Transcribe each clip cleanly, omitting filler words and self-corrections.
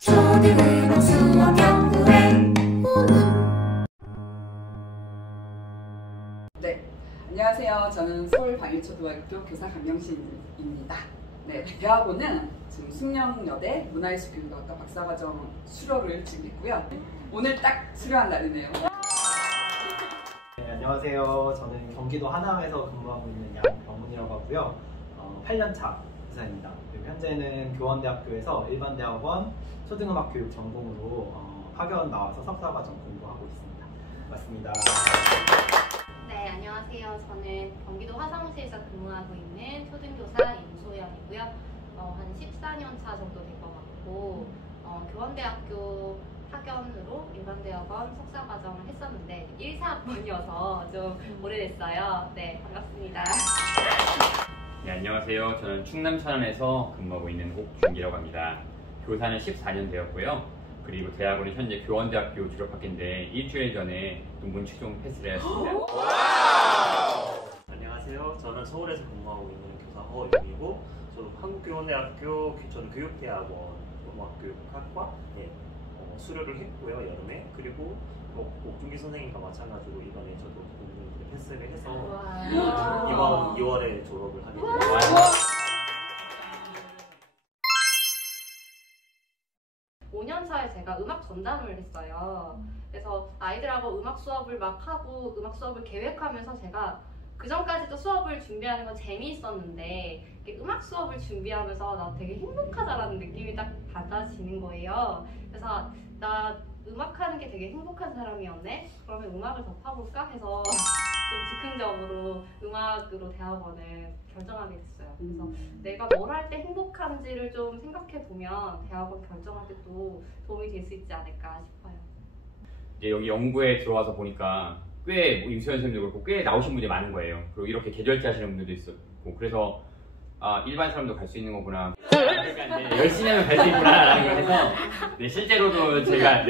초등음악 수업연구회. 네, 안녕하세요. 저는 서울방일초등학교 교사 강명신입니다. 네, 대학원은 지금 숙명여대 문화예술교육학과 박사과정 수료를 지금 했고요. 오늘 딱 수료한 날이네요. 네, 안녕하세요. 저는 경기도 하남에서 근무하고 있는 양병문이라고 하고요. 8년차 교사입니다. 그리고 현재는 교원대학교에서 일반대학원 초등음악 교육 전공으로 파견 나와서 석사과정 공부하고 있습니다. 맞습니다. 네, 안녕하세요. 저는 경기도 화성시에서 근무하고 있는 초등교사 임소연이고요. 한 14년 차 정도 된 것 같고 교원대학교 파견으로 일반대학원 석사과정을 했었는데 1사학번이어서 좀 오래됐어요. 네, 반갑습니다. 네, 안녕하세요. 저는 충남 천안에서 근무하고 있는 옥준기라고 합니다. 교사는 14년 되었고요. 그리고 대학원은 현재 교원대학교 졸업학기인데 일주일 전에 논문 최종 패스를 했습니다. 안녕하세요. 저는 서울에서 근무하고 있는 교사 허윤이고, 저도 한국교원대학교 저는 교육대학원 음악교육학과 수료를 했고요, 여름에. 그리고 옥준기 선생님과 마찬가지로 이번에 저도 논문 패스를 해서 이번 2월에 졸업을 하게 됐습니다. 5년 차에 제가 음악 전담을 했어요. 그래서 아이들하고 음악 수업을 막 하고 음악 수업을 계획하면서 제가 그 전까지도 수업을 준비하는 건 재미있었는데 음악 수업을 준비하면서 나 되게 행복하다라는 느낌이 딱 받아지는 거예요. 그래서 나 음악하는 게 되게 행복한 사람이었네? 그러면 음악을 더 파볼까 해서 좀 즉흥적으로 음악으로 대학원을 결정하게 됐어요. 그래서 내가 뭘 할 때 행복한지를 좀 생각해보면 대학원 결정할 때 또 도움이 될 수 있지 않을까 싶어요. 이제 여기 연구에 들어와서 보니까 꽤 임소연 선생님도 그렇고 꽤 나오신 분들이 많은 거예요. 그리고 이렇게 계절제 하시는 분들도 있었고, 그래서 일반 사람도 갈 수 있는 거구나. 그러니까 열심히 하면 갈 수 있구나라는 걸 해서 실제로도 제가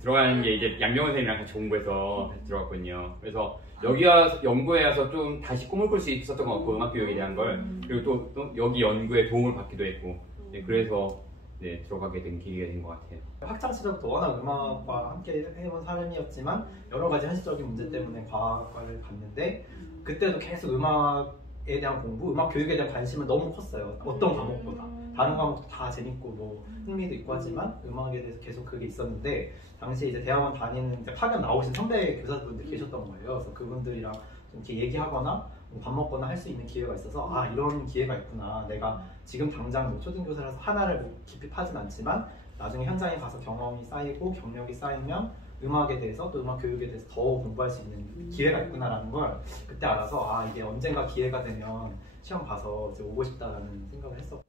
들어가는 게 이제 양명원 선생님이랑 같이 공부해서 같이 들어갔거든요. 그래서 여기 와서 연구에 와서 좀 다시 꿈을 꿀 수 있었던 것 같고, 음악 교육에 대한 걸. 그리고 또 여기 연구에 도움을 받기도 했고, 그래서 들어가게 된 계기가 된 것 같아요. 학창 시절부터 워낙 음악과 함께 해온 삶이었지만 여러 가지 현실적인 문제 때문에 과학과를 갔는데, 그때도 계속 음악에 대한 공부, 음악 교육에 대한 관심은 너무 컸어요. 어떤 과목보다. 다른 과목도 다 재밌고 뭐 흥미도 있고 하지만 음악에 대해서 계속 그게 있었는데, 당시에 이제 대학원 다니는 이제 파견 나오신 선배 교사분들 계셨던 거예요. 그래서 그분들이랑 좀 이렇게 얘기하거나 밥 먹거나 할 수 있는 기회가 있어서 이런 기회가 있구나. 내가 지금 당장 뭐 초등교사라서 하나를 뭐 깊이 파진 않지만 나중에 현장에 가서 경험이 쌓이고 경력이 쌓이면 음악에 대해서 또 음악 교육에 대해서 더 공부할 수 있는 기회가 있구나라는 걸 그때 알아서 이게 언젠가 기회가 되면 시험 봐서 이제 오고 싶다라는 생각을 했었고,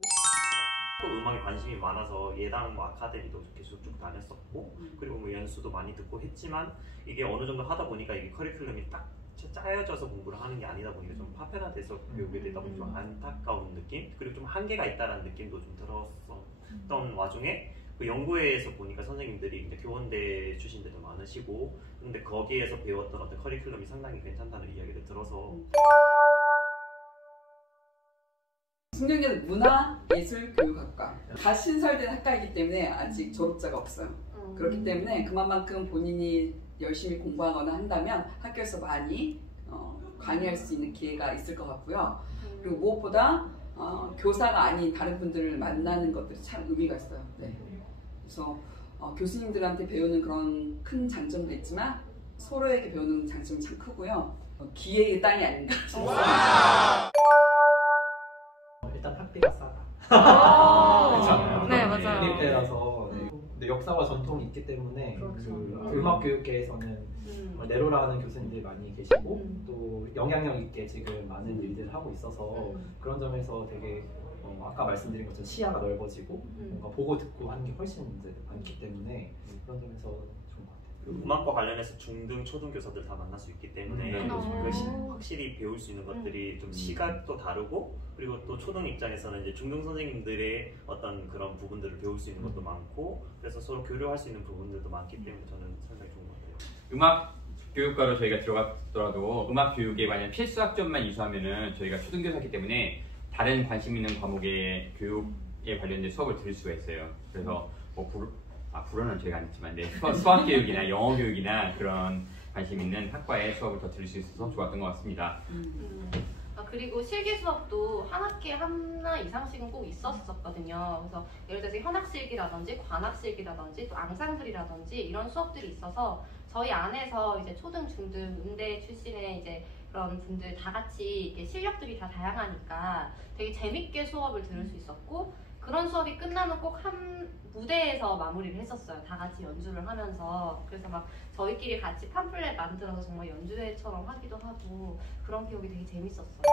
또 음악에 관심이 많아서 예당 아카데미도 계속 쭉 다녔었고, 그리고 뭐 연수도 많이 듣고 했지만 이게 어느 정도 하다 보니까 이게 커리큘럼이 딱 짜여져서 공부를 하는 게 아니다 보니까 좀 파편화돼서 배우게 되다 보니 좀 안타까운 느낌, 그리고 좀 한계가 있다는 느낌도 좀 들었었던 와중에 그 연구회에서 보니까 선생님들이 이제 교원대 출신들도 많으시고, 근데 거기에서 배웠던 어떤 커리큘럼이 상당히 괜찮다는 이야기를 들어서 숙명여대 문화예술교육학과 다 신설된 학과이기 때문에 아직 졸업자가 없어요. 그렇기 때문에 그만큼 본인이 열심히 공부하거나 한다면 학교에서 많이 강의할 수 있는 기회가 있을 것 같고요. 그리고 무엇보다 교사가 아닌 다른 분들을 만나는 것들이 참 의미가 있어요. 그래서 교수님들한테 배우는 그런 큰 장점도 있지만 서로에게 배우는 장점이 참 크고요. 기회의 땅이 아닌가 싶습니다. 일단 학비가 싸다. 그렇잖아요. 네, 맞아요. 국립대라서 근데 역사와 전통이 있기 때문에 그 음악 교육계에서는 네로라는 교수님들이 많이 계시고 또 영향력 있게 지금 많은 일들을 하고 있어서 그런 점에서 되게 아까 말씀드린 것처럼 시야가 넓어지고 뭔가 보고 듣고 하는 게 훨씬 이제 많기 때문에 그런 점에서 좋은 것 같아요. 음악과 관련해서 중등, 초등 교사들 다 만날 수 있기 때문에 확실히 배울 수 있는 것들이 좀 시각도 다르고, 그리고 또 초등 입장에서는 이제 중등 선생님들의 어떤 그런 부분들을 배울 수 있는 것도 많고, 그래서 서로 교류할 수 있는 부분들도 많기 때문에 저는 상당히 좋은 것 같아요. 음악 교육과로 저희가 들어갔더라도 음악 교육에 만약 필수 학점만 이수하면은 저희가 초등교사이기 때문에 다른 관심 있는 과목의 교육에 관련된 수업을 들을 수가 있어요. 그래서 불어는 저희가 안 했지만 수학 교육이나 영어 교육이나 그런 관심 있는 학과의 수업을 더 들을 수 있어서 좋았던 것 같습니다. 그리고 실기 수업도 한 학기에 하나 이상씩은 꼭 있었었거든요. 그래서 예를 들어서 현학실기라든지 관학실기라든지 또 앙상블이라든지 이런 수업들이 있어서 저희 안에서 이제 초등, 중등, 음대 출신의 이제 그런 분들 다 같이 이게 실력들이 다 다양하니까 되게 재밌게 수업을 들을 수 있었고, 그런 수업이 끝나면 꼭 한 무대에서 마무리를 했었어요. 다 같이 연주를 하면서. 그래서 막 저희끼리 같이 팜플렛 만들어서 정말 연주회처럼 하기도 하고 그런 기억이 되게 재밌었어요.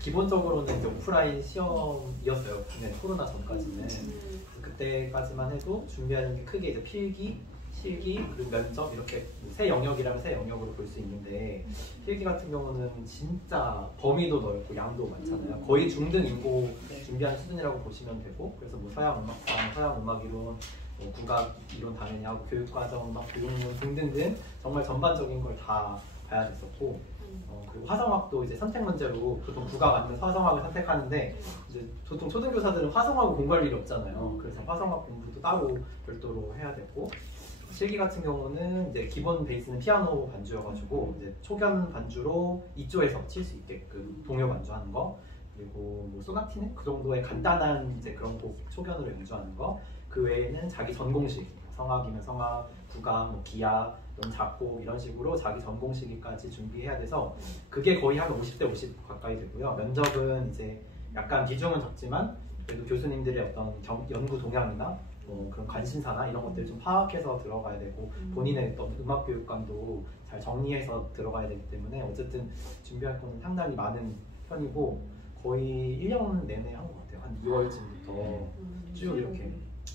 기본적으로는 이제 오프라인 시험이었어요. 코로나 전까지는. 그때까지만 해도 준비하는 게 크게 이제 필기, 실기, 그리고 면접 이렇게 세 영역이라면 세 영역으로 볼 수 있는데, 필기 같은 경우는 진짜 범위도 넓고 양도 많잖아요. 거의 중등 인고 준비하는 수준이라고 보시면 되고, 그래서 뭐 서양 음악상, 서양 음악 이론, 뭐 국악 이론 당연히 하고 교육과정, 음악 교육론 등등등 정말 전반적인 걸 다 봐야 됐었고, 그리고 화성학도 이제 선택 문제로 보통 국악 아니면 화성학을 선택하는데, 이제 보통 초등교사들은 화성학을 공부할 일이 없잖아요. 그래서 화성학 공부도 따로 별도로 해야 됐고, 실기 같은 경우는 이제 기본 베이스는 피아노 반주여가지고 이제 초견 반주로 2조에서 칠 수 있게끔 동요 반주하는 거, 그리고 뭐 소나티네 그 정도의 간단한 이제 그런 곡 초견으로 연주하는 거, 그 외에는 자기 전공식, 성악이면 성악, 국악, 뭐 기악, 작곡 이런 식으로 자기 전공시기까지 준비해야 돼서 그게 거의 한 50대 50 가까이 되고요. 면접은 이제 약간 비중은 적지만 그래도 교수님들의 어떤 연구 동향이나 그런 관심사나 이런 것들을 좀 파악해서 들어가야 되고, 본인의 어떤 음악 교육관도 잘 정리해서 들어가야 되기 때문에 어쨌든 준비할 거는 상당히 많은 편이고, 거의 1년 내내 한 것 같아요. 한 2월쯤부터 쭉 이렇게.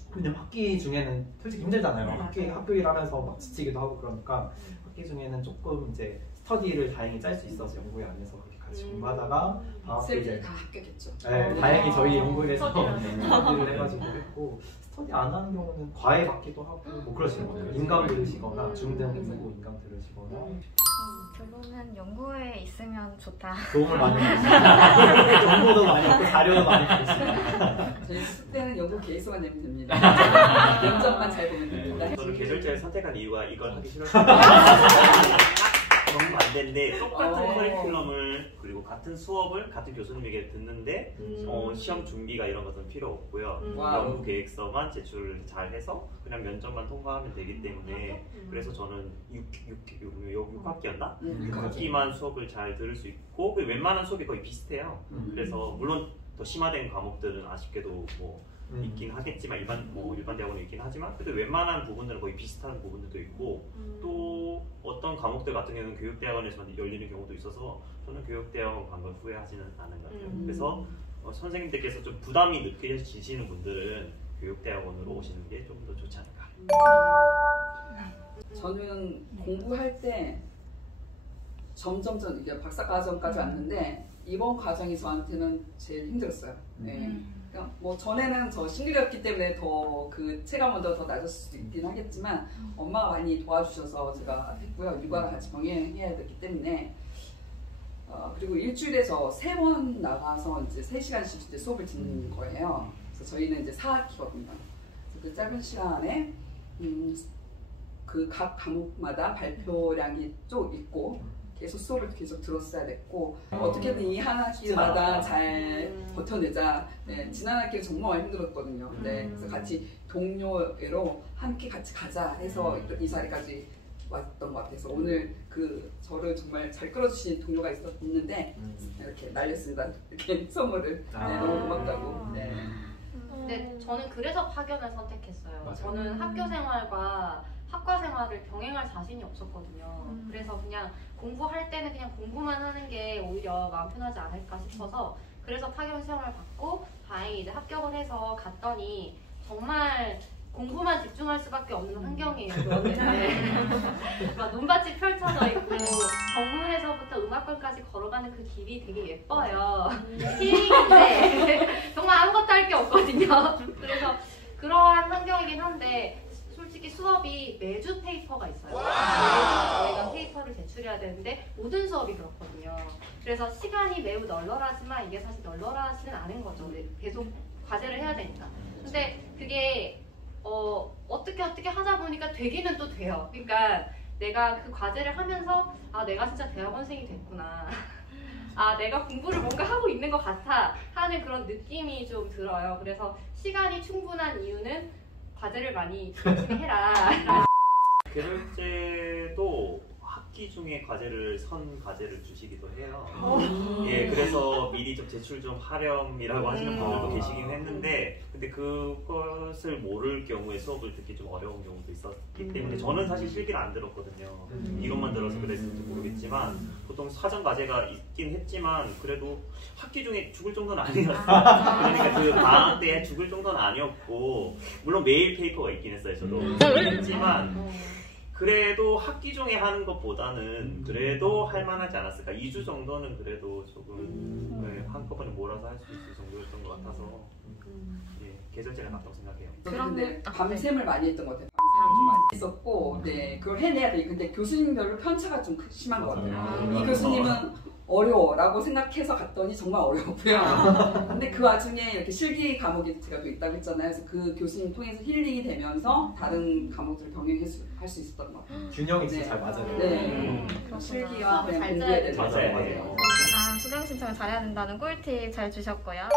그냥 학기 중에는 솔직히 힘들잖아요. 학교 일하면서 막 지치기도 하고 그러니까 학기 중에는 조금 이제 스터디를 다행히 짤 수 있어서 연구회 안에서 그렇게 같이 공부하다가 방학 때 이제 다 합격했죠. 네, 다행히 저희 연구회에서 스터디를 해가지고 했고, 스터디 안 하는 경우는 과외 받기도 하고 뭐 그러시는 거예요. 인강 들으시거나 중등 인고 인강 들으시거나. 결론은 연구회에 있으면 좋다. 도움을 많이 받으시고 정보도 많이 얻고 자료도 많이 받으시고. 저희 숙제는 연구 계획서만 내면 됩니다. 면접만 잘 보면 됩니다. 저는 계절자를 선택한 이유가 이걸 하기 싫어서 너무 반대인데, 똑같은 커리큘럼을 그리고 같은 수업을 같은 교수님에게 듣는데 시험 준비가 이런 것은 필요 없고요. 연구 계획서만 제출을 잘 해서 그냥 면접만 통과하면 되기 때문에, 그래서 저는 6학기였나? 6학기만 수업을 잘 들을 수 있고, 웬만한 수업이 거의 비슷해요. 그래서 물론 더 심화된 과목들은 아쉽게도 뭐 있긴 하겠지만 일반 대학원은 있긴 하지만 그래도 웬만한 부분들은 거의 비슷한 부분들도 있고, 또 어떤 과목들 같은 경우는 교육대학원에서만 열리는 경우도 있어서 저는 교육대학원 간 걸 후회하지는 않은 것 같아요. 그래서 선생님들께서 좀 부담이 느껴지시는 분들은 교육대학원으로 오시는 게 좀 더 좋지 않을까. 저는 공부할 때 점점 이게 박사과정까지 왔는데, 이번 과정이 저한테는 제일 힘들었어요. 네. 뭐 전에는 저 신규였기 때문에 더 그 체감은 더 낮았을 수도 있긴 하겠지만, 엄마가 많이 도와주셔서 제가 했고요. 육아를 같이 병행해야 됐기 때문에, 그리고 일주일에 저 3번 나가서 이제 3시간씩 이제 수업을 듣는 거예요. 그래서 저희는 이제 4학기거든요. 그 짧은 시간에 그 각 과목마다 발표량이 쭉 있고 계속 수업을 계속 들었어야 됐고, 어떻게든 이 한 학기마다 잘 버텨내자. 네, 지난 학기는 정말 힘들었거든요. 네, 그래서 같이 동료애로 함께 같이 가자 해서 이 자리까지 왔던 것 같아서, 오늘 그 저를 정말 잘 끌어주신 동료가 있는데 이렇게 날렸습니다. 이렇게 선물을. 네, 너무 고맙다고. 네. 근데 저는 그래서 파견을 선택했어요. 맞아요. 저는 학교 생활과 학과 생활을 병행할 자신이 없었거든요. 그래서 그냥 공부할 때는 그냥 공부만 하는 게 오히려 마음 편하지 않을까 싶어서, 그래서 파견 시험을 받고 다행히 이제 합격을 해서 갔더니 정말 공부만 집중할 수밖에 없는 환경이에요. 막 눈밭이 펼쳐져 있고 정문에서부터 음악관까지 걸어가는 그 길이 되게 예뻐요. 힐링인데 정말 아무것도 할 게 없거든요. 그래서 그러한 환경이긴 한데, 솔직히 수업이 매주 페이퍼가 있어요. 저희가 페이퍼를 제출해야 되는데 모든 수업이 그렇거든요. 그래서 시간이 매우 널널하지만 이게 사실 널널하지는 않은 거죠. 계속 과제를 해야 되니까. 근데 그게 어떻게 하다 보니까 되기는 또 돼요. 그러니까 내가 그 과제를 하면서 아 내가 진짜 대학원생이 됐구나. 아 내가 공부를 뭔가 하고 있는 것 같아 하는 그런 느낌이 좀 들어요. 그래서 시간이 충분한 이유는 과제를 많이 열심히 해라. 계절제도 학기 중에 선 과제를 주시기도 해요. 예, 그래서 미리 좀 제출 좀 하렴이라고 하시는 분들도 계시긴 했는데, 근데 그것을 모를 경우에 수업을 듣기 좀 어려운 경우도 있었기 때문에 저는 사실 실기를 안 들었거든요. 이것만 들어서 그랬을지 모르겠지만 보통 사전 과제가 있긴 했지만 그래도 학기 중에 죽을 정도는 아니었어요. 그러니까 그 방학 때 죽을 정도는 아니었고, 물론 매일 페이퍼가 있긴 했어요. 저도 했지만 그래도 학기 중에 하는 것보다는 그래도 할만하지 않았을까. 2주 정도는 그래도 조금 네, 한꺼번에 몰아서 할 수 있을 정도였던 것 같아서 예, 계절제가 낫다고 생각해요. 근데 밤샘을 많이 했던 것 같아요. 밤샘을 좀 많이 했었고, 네, 그걸 해내야 돼. 근데 교수님별로 편차가 좀 심한 것 같아요. 이 교수님은 어려워라고 생각해서 갔더니 정말 어려웠고요. 근데 그 와중에 이렇게 실기 과목이 제가 또 있다고 했잖아요. 그래서 그 교수님 통해서 힐링이 되면서 다른 과목들을 병행할 수 있었던 것 같아요. 균형이 진짜 잘 맞아요. 네. 그렇구나. 실기와 수업을 그냥 잘 공부해야 짜야 되는 맞아요. 아, 수강 신청을 잘해야 된다는 꿀팁 잘 주셨고요.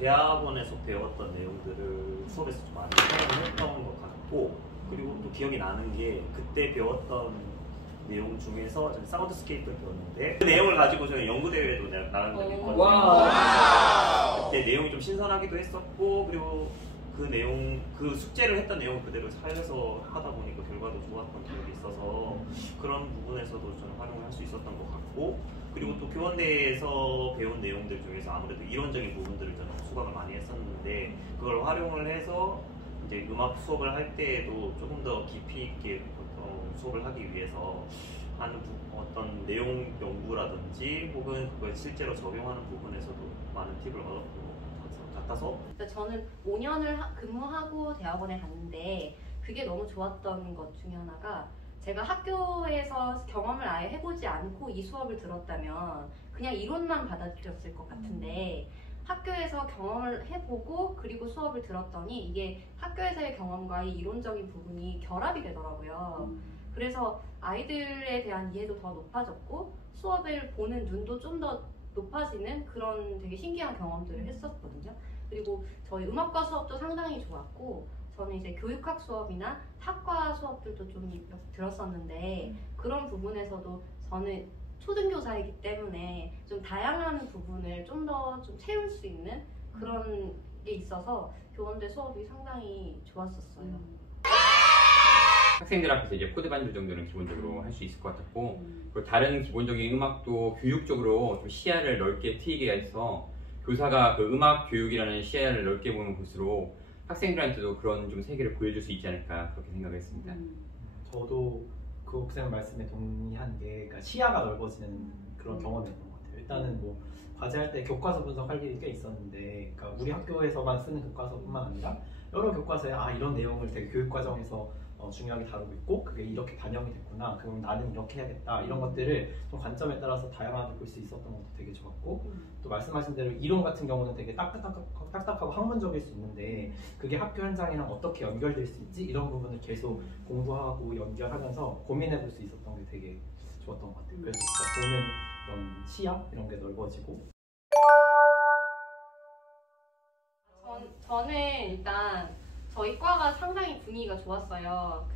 대학원에서 배웠던 내용들을 수업에서 좀 많이 사용했던 것 같고, 그리고 또 기억이 나는 게 그때 배웠던 내용 중에서 저는 사운드 스케이프를 배웠는데 그 내용을 가지고 저희 연구대회도 나간 적이 있거든요. 그때 내용이 좀 신선하기도 했었고, 그리고 그 숙제를 했던 내용을 그대로 살려서 하다 보니까 결과도 좋았던 기억이 있어서 그런 부분에서도 저는 활용을 할 수 있었던 것 같고, 그리고 또 교원대에서 배운 내용들 중에서 아무래도 이론적인 부분들을 저는 수강을 많이 했었는데 그걸 활용을 해서 이제 음악 수업을 할 때에도 조금 더 깊이 있게 수업을 하기 위해서 하는 어떤 내용 연구라든지 혹은 그걸 실제로 적용하는 부분에서도 많은 팁을 얻었던 것 같아서 저는 5년을 근무하고 대학원에 갔는데 그게 너무 좋았던 것 중에 하나가, 제가 학교에서 경험을 아예 해보지 않고 이 수업을 들었다면 그냥 이론만 받아들였을 것 같은데 학교에서 경험을 해보고 그리고 수업을 들었더니 이게 학교에서의 경험과 이 이론적인 부분이 결합이 되더라고요. 그래서 아이들에 대한 이해도 더 높아졌고 수업을 보는 눈도 좀 더 높아지는 그런 되게 신기한 경험들을 했었거든요. 그리고 저희 음악과 수업도 상당히 좋았고, 저는 이제 교육학 수업이나 학과 수업들도 좀 들었었는데 그런 부분에서도 저는 초등교사이기 때문에 좀 다양한 부분을 좀 더 좀 채울 수 있는 그런 게 있어서 교원대 수업이 상당히 좋았었어요. 학생들 앞에서 이제 코드 반주 정도는 기본적으로 할 수 있을 것 같았고, 그리고 다른 기본적인 음악도 교육적으로 좀 시야를 넓게 트이게 해서 교사가 그 음악 교육이라는 시야를 넓게 보면 볼수록 학생들한테도 그런 좀 세계를 보여줄 수 있지 않을까 그렇게 생각했습니다. 저도 그 옥쌤 말씀에 동의한 게, 그러니까 시야가 넓어지는 그런 경험이었던 것 같아요. 일단은 뭐 과제할 때 교과서 분석할 일이 꽤 있었는데, 그러니까 우리 학교에서만 쓰는 교과서뿐만 아니라 여러 교과서에 이런 내용을 되게 교육 과정에서 중요하게 다루고 있고 그게 이렇게 반영이 됐구나, 그럼 나는 이렇게 해야겠다, 이런 것들을 좀 관점에 따라서 다양하게 볼 수 있었던 것도 되게 좋았고, 또 말씀하신 대로 이론 같은 경우는 되게 딱딱하고 학문적일 수 있는데 그게 학교 현장이랑 어떻게 연결될 수 있지, 이런 부분을 계속 공부하고 연결하면서 고민해 볼 수 있었던 게 되게 좋았던 것 같아요. 그래서 진짜 보는 그런 시야 이런 게 넓어지고. 저는 일단 저희 과가 상당히 분위기가 좋았어요.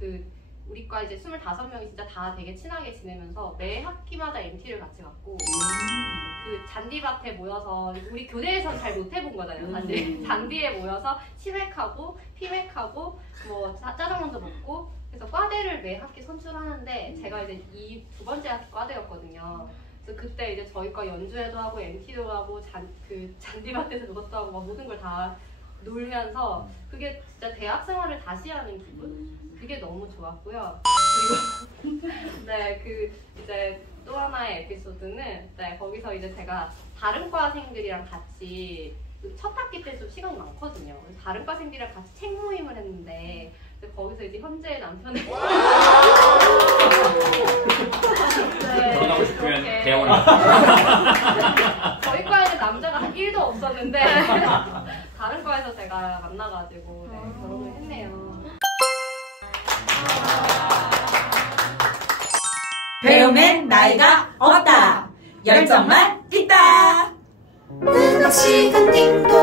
우리 과 이제 25명이 진짜 다 되게 친하게 지내면서 매 학기마다 MT를 같이 갔고, 그 잔디밭에 모여서 우리 교대에서는 잘 못 해본 거잖아요, 사실. 잔디에 모여서 치맥하고 피맥하고 뭐 짜장면도 먹고, 그래서 과대를 매 학기 선출하는데 제가 이제 이 두 번째 학기 과대였거든요. 그래서 그때 이제 저희 과 연주회도 하고 MT도 하고 잔디밭에서 그것도 하고 막 모든 걸 다 놀면서 그게 진짜 대학 생활을 다시 하는 기분? 그게 너무 좋았고요. 그리고 네, 이제 또 하나의 에피소드는 거기서 이제 제가 다른 과생들이랑 같이 첫 학기 때 좀 시간이 많거든요. 다른 과생들이랑 같이 책 모임을 했는데 근데 거기서 이제 현재 남편을 결혼하고 싶으면 대학원 저희 과에는 남자가 한 1도 없었는데 다른 과에서 제가 만나가지고 결혼을 했네요. 배움엔 나이가 없다. 열정만 있다. 음악 시간 띵동